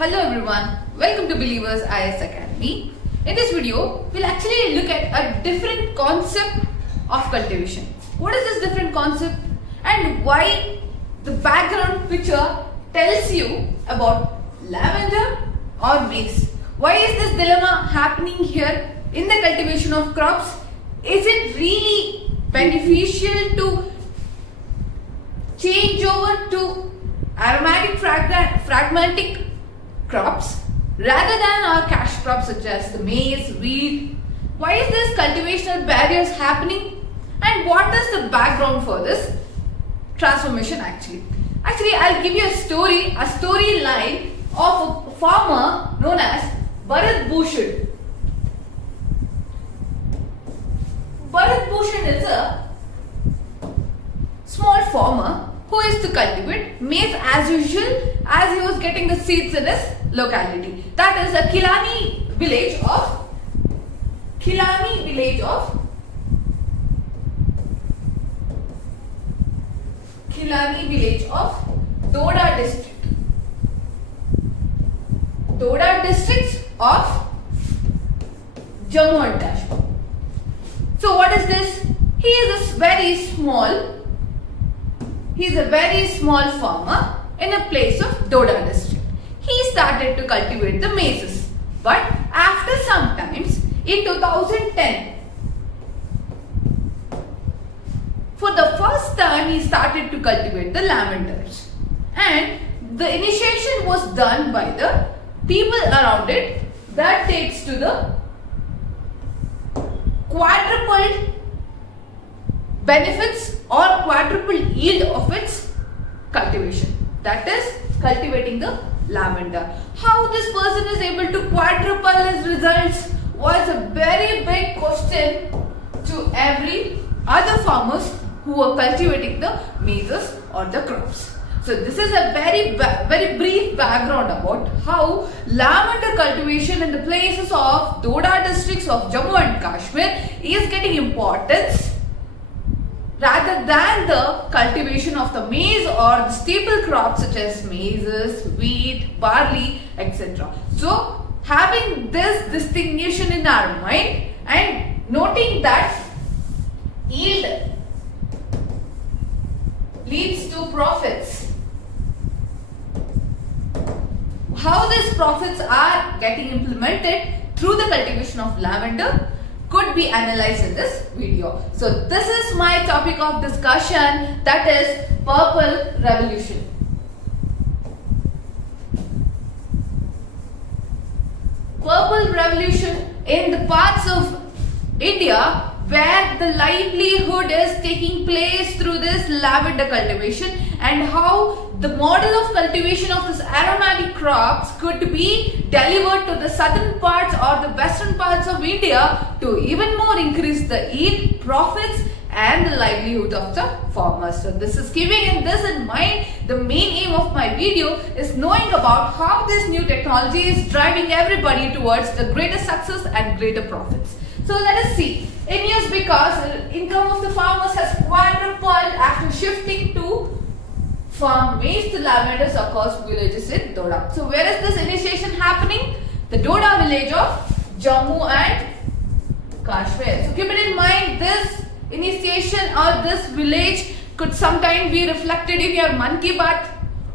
Hello everyone, welcome to Believers IS Academy. In this video, we'll actually look at a different concept of cultivation. What is this different concept and why the background picture tells you about lavender or maize? Why is this dilemma happening here in the cultivation of crops? Is it really beneficial to change over to aromatic fragmentic crops rather than our cash crops such as the maize, wheat? Why is this cultivational barriers happening and what is the background for this transformation actually? I'll give you a storyline of a farmer known as Bharat Bhushan. Bharat Bhushan is a small farmer who used to cultivate maize as usual as he was getting the seeds in his locality. That is a Khilani village of Doda district. Doda district of Jammu and Kashmir. So what is this? He is a very small farmer in a place of Doda district. He started to cultivate the maizes. But after some times, in 2010, for the first time he started to cultivate the lavenders. And the initiation was done by the people around it. That takes to the quadrupled benefits or quadruple yield of its cultivation. That is cultivating the lavender. How this person is able to quadruple his results was a very big question to every other farmers who were cultivating the maizes or the crops. So this is a very brief background about how lavender cultivation in the places of Doda districts of Jammu and Kashmir is getting importance rather than the cultivation of the maize or the staple crops such as maize, wheat, barley, etc. So having this distinction in our mind and noting that yield leads to profits. How these profits are getting implemented through the cultivation of lavender could be analyzed in this video. So this is my topic of discussion, that is Purple Revolution. Purple Revolution in the parts of India where the livelihood is taking place through this lavender cultivation, and how the model of cultivation of this aromatic crops could be delivered to the southern parts or the western parts of India to even more increase the yield, profits and the livelihood of the farmers. So this is keeping this in mind. The main aim of my video is knowing about how this new technology is driving everybody towards the greater success and greater profits. So let us see. In years, because the income of the farmers has quadrupled after shifting to farm maize to lavenders across villages in Doda. So where is this initiation happening? The Doda village of Jammu and Kashmir. So keep it in mind, this initiation or this village could sometime be reflected in your Mann Ki Baat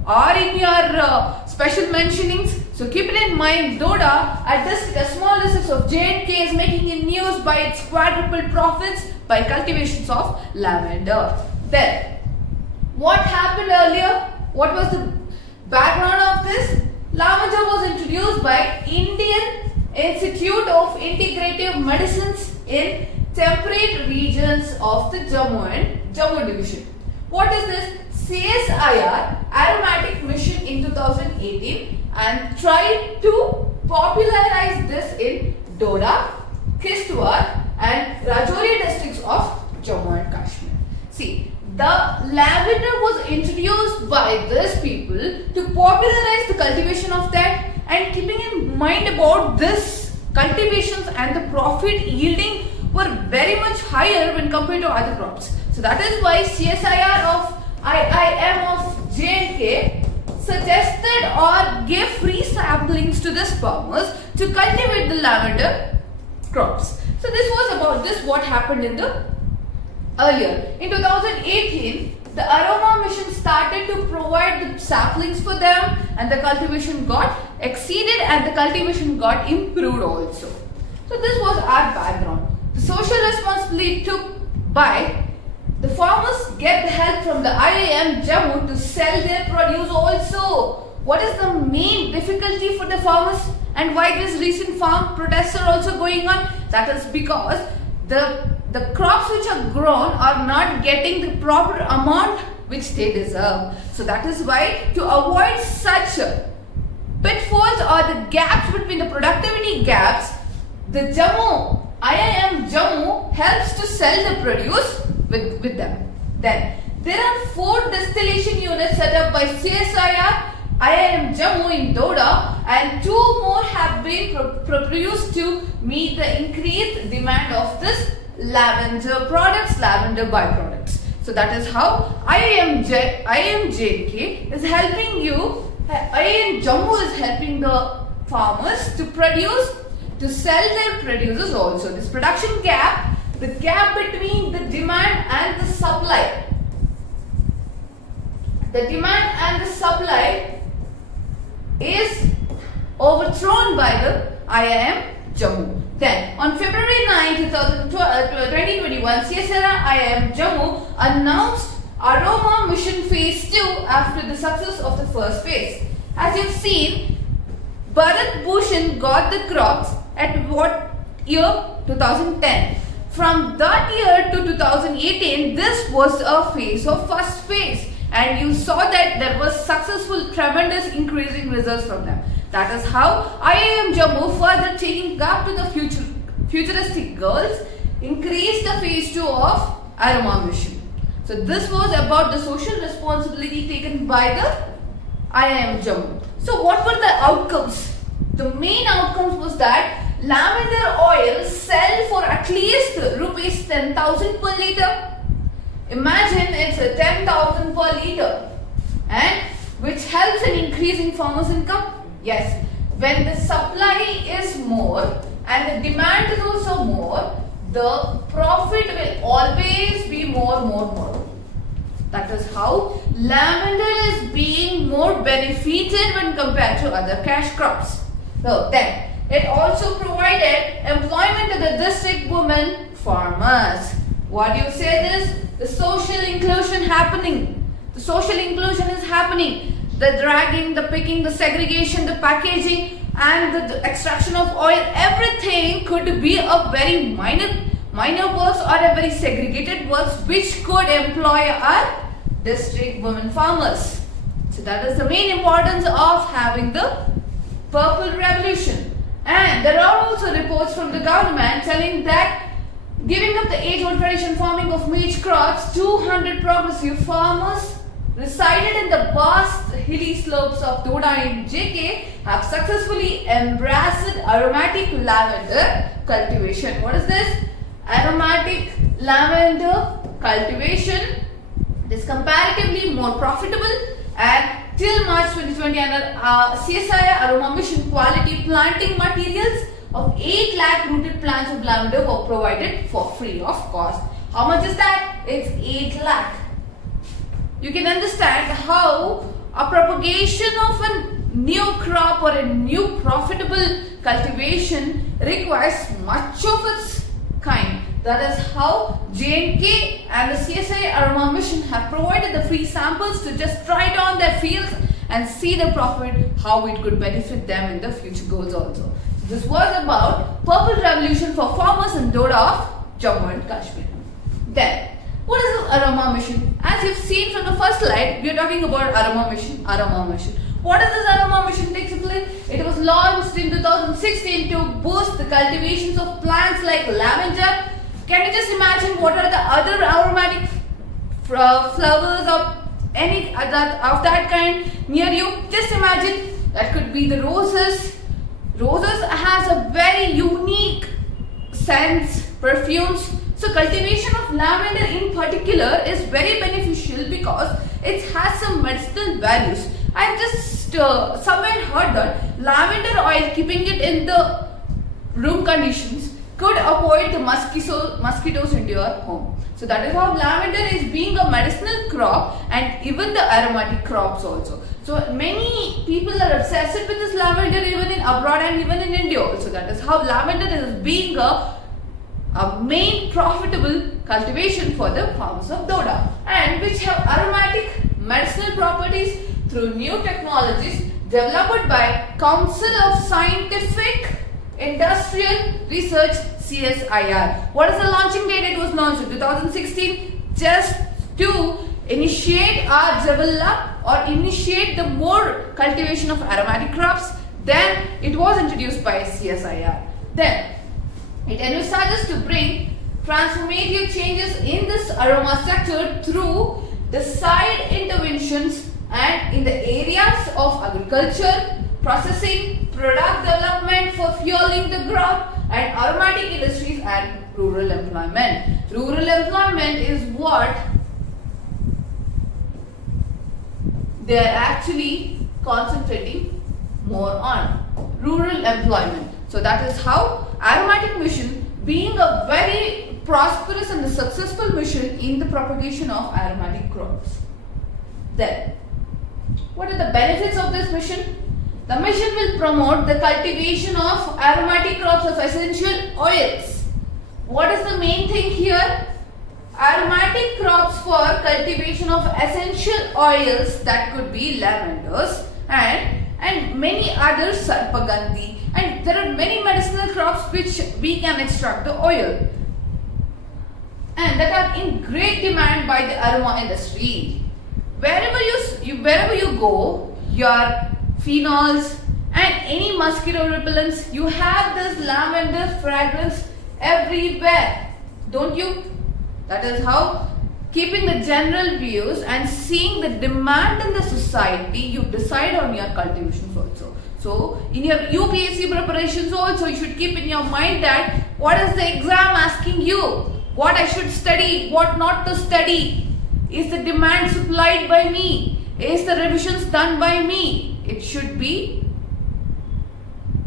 or in your special mentionings. So keep it in mind, Doda, a small district of J&K, is making in news by its quadruple profits by cultivations of lavender. Then, what happened earlier? What was the background of this? Lavender was introduced by Indian Institute of Integrative Medicines in temperate regions of the Jammu division. What is this? CSIR Aromatic Mission in 2018 and tried to popularize this in Doda, Kishtwar and Rajouri districts of Jammu and Kashmir. See, the lavender was introduced by these people to popularize the cultivation of that, and keeping in mind about this cultivations and the profit yielding were very much higher when compared to other crops. So that is why CSIR of IIM of J&K suggested or gave free samplings to these farmers to cultivate the lavender crops. So this was about this what happened in the earlier. In 2018, the Aroma Mission started to provide the saplings for them, and the cultivation got exceeded and the cultivation got improved also. So this was our background. The social responsibility took by the farmers get the help from the IIM Jammu to sell their produce also. What is the main difficulty for the farmers and why this recent farm protests are also going on? That is because the crops which are grown are not getting the proper amount which they deserve. So that is why, to avoid such pitfalls or the gaps between the productivity gaps, the IIM Jammu helps to sell the produce with them. Then there are 4 distillation units set up by CSIR, IIM Jammu in Doda, and 2 more have been produced to meet the increased demand of this lavender products, lavender byproducts. So that is how IIM JNK is helping you. IIM Jammu is helping the farmers to produce, to sell their produces also. This production gap, the gap between the demand and the supply. The demand and the supply is overthrown by the IIM Jammu. Then, on February 9, 2021, CSIR IIM Jammu announced Aroma Mission Phase 2 after the success of the first phase. As you've seen, Bharat Bhushan got the crops at what year? 2010. From that year to 2018, this was a phase of first phase. And you saw that there was successful, tremendous increasing results from them. That is how IIM Jammu, further taking up to the futuristic goals, increased the phase 2 of Aroma Mission. So this was about the social responsibility taken by the IIM Jammu. So what were the outcomes? The main outcomes was that lavender oil sell for at least rupees 10,000 per liter. Imagine it's a 10,000 per liter, and which helps in increasing farmers' income. Yes, when the supply is more and the demand is also more, the profit will always be more. That is how lavender is being more benefited when compared to other cash crops. So then, it also provided employment to the district women farmers. What do you say this? The social inclusion happening. The social inclusion is happening. The dragging, the picking, the segregation, the packaging, and the extraction of oil, everything could be a very minor works or a very segregated works which could employ our district women farmers. So that is the main importance of having the Purple Revolution. And there are also reports from the government telling that giving up the age-old tradition farming of maize crops, 200 progressive farmers resided in the vast hilly slopes of Doda and JK have successfully embraced aromatic lavender cultivation. What is this? Aromatic lavender cultivation. It is comparatively more profitable, and till March 2020 under CSIR Aroma Mission quality planting materials of 8 lakh rooted plants of lavender were provided for free of cost. How much is that? It's 8 lakh. You can understand how a propagation of a new crop or a new profitable cultivation requires much of its kind. That is how JNK and the CSI Aroma Mission have provided the free samples to just try it on their fields and see the profit, how it could benefit them in the future goals also. This was about Purple Revolution for farmers in Doda of Jammu and Kashmir. Then, what is the Aroma Mission? As you've seen from the first slide, we are talking about Aroma Mission. What is this Aroma Mission takes place? It was launched in 2016 to boost the cultivations of plants like lavender. Can you just imagine what are the other aromatic flowers of any of that kind near you? Just imagine that could be the roses. Roses has a very unique scents, perfumes. So cultivation of lavender in particular is very beneficial because it has some medicinal values, I just somewhere heard that lavender oil, keeping it in the room conditions, could avoid the mosquitoes into your home. So that is how lavender is being a medicinal crop, and even the aromatic crops also. So many people are obsessed with this lavender even in abroad and even in India also. That is how lavender is being a main profitable cultivation for the farmers of Doda, and which have aromatic medicinal properties through new technologies developed by Council of Scientific Industrial Research, CSIR. What is the launching date? It was launched in 2016, just to initiate or develop or initiate the more cultivation of aromatic crops. Then it was introduced by CSIR. Then it envisages to bring transformative changes in this aroma sector through the side interventions and in the areas of agriculture, processing, product development for fueling the growth, and aromatic industries and rural employment. Rural employment is what they are actually concentrating more on. Rural employment. So that is how aromatic mission, being a very prosperous and successful mission in the propagation of aromatic crops. Then, what are the benefits of this mission? The mission will promote the cultivation of aromatic crops of essential oils. What is the main thing here? Aromatic crops for cultivation of essential oils, that could be lavenders and many others, sarpagandhi, and there are many medicinal crops which we can extract the oil, and that are in great demand by the aroma industry. Wherever you go, your phenols and any mosquito repellents, you have this lavender fragrance everywhere, don't you? That is how, keeping the general views and seeing the demand in the society, you decide on your cultivations also. So in your UPSC preparations also, you should keep in your mind that what is the exam asking you, what I should study, what not to study. Is the demand supplied by me? Is the revisions done by me? It should be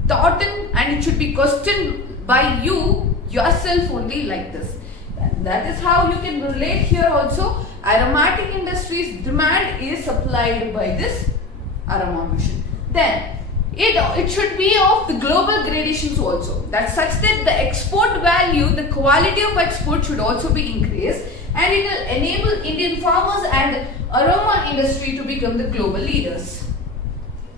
taught in, and it should be questioned by you yourself only, like this. And that is how you can relate here also. Aromatic industries demand is supplied by this aroma mission. Then it should be of the global gradations also, that such that the export value, the quality of export should also be increased, and it will enable Indian farmers and aroma industry to become the global leaders.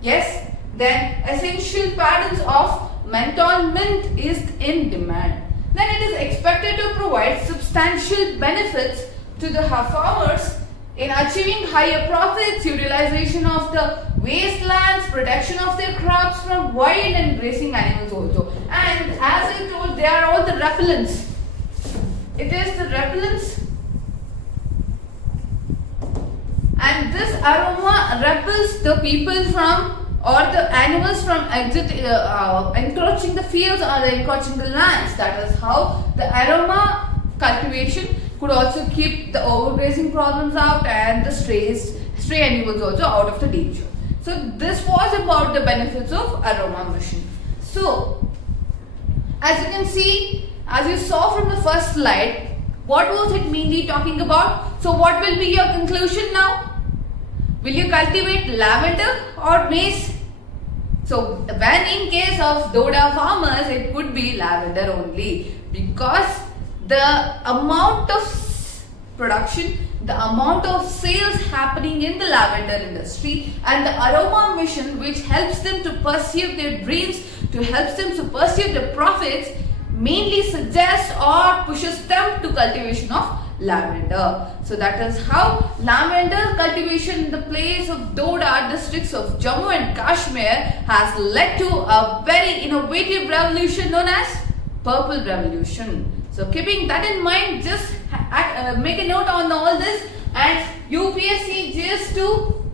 Yes, then essential patterns of menthol mint is in demand. Then it is expected to provide substantial benefits to the farmers in achieving higher profits, utilization of the wastelands, protection of their crops from wild and grazing animals also. And as I told, they are all the repellents. It is the repellents, and this aroma repels the people from, or the animals from encroaching the fields or encroaching the lands. That is how the aroma cultivation could also keep the overgrazing problems out and the stray animals also out of the danger. So this was about the benefits of aroma mission. So as you can see, as you saw from the first slide, what was it mainly talking about? So what will be your conclusion now? Will you cultivate lavender or maize? So when in case of Doda farmers, it could be lavender only, because the amount of production, the amount of sales happening in the lavender industry, and the aroma mission, which helps them to pursue their dreams, to helps them to pursue the profits, mainly suggests or pushes them to cultivation of lavender. So that is how lavender cultivation in the place of Doda districts of Jammu and Kashmir has led to a very innovative revolution known as Purple Revolution. So keeping that in mind, just make a note on all this, and UPSC GS2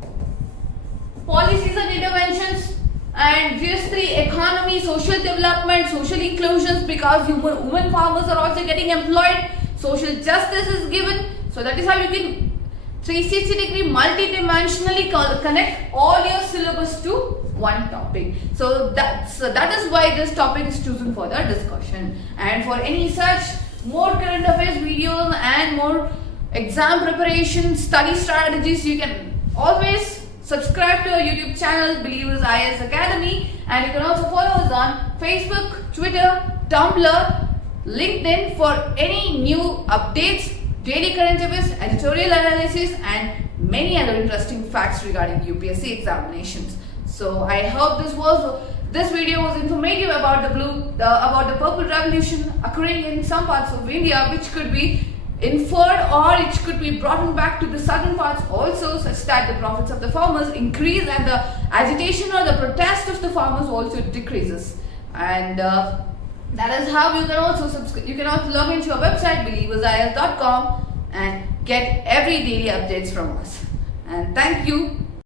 policies and interventions, and GS3 economy, social development, social inclusions, because women farmers are also getting employed. Social justice is given. So that is how you can 360-degree multi-dimensionally connect all your syllabus to one topic. So that is why this topic is chosen for the discussion. And for any such more current affairs videos and more exam preparation study strategies, you can always subscribe to our YouTube channel Believers IAS Academy, and you can also follow us on Facebook, Twitter, Tumblr, LinkedIn for any new updates, daily current affairs, editorial analysis, and many other interesting facts regarding UPSC examinations. So I hope this video was informative about the Purple Revolution occurring in some parts of India, which could be inferred or it could be brought back to the southern parts also, such that the profits of the farmers increase and the agitation or the protest of the farmers also decreases. And that is how you can also log into our website believersis.com and get every daily updates from us. And thank you.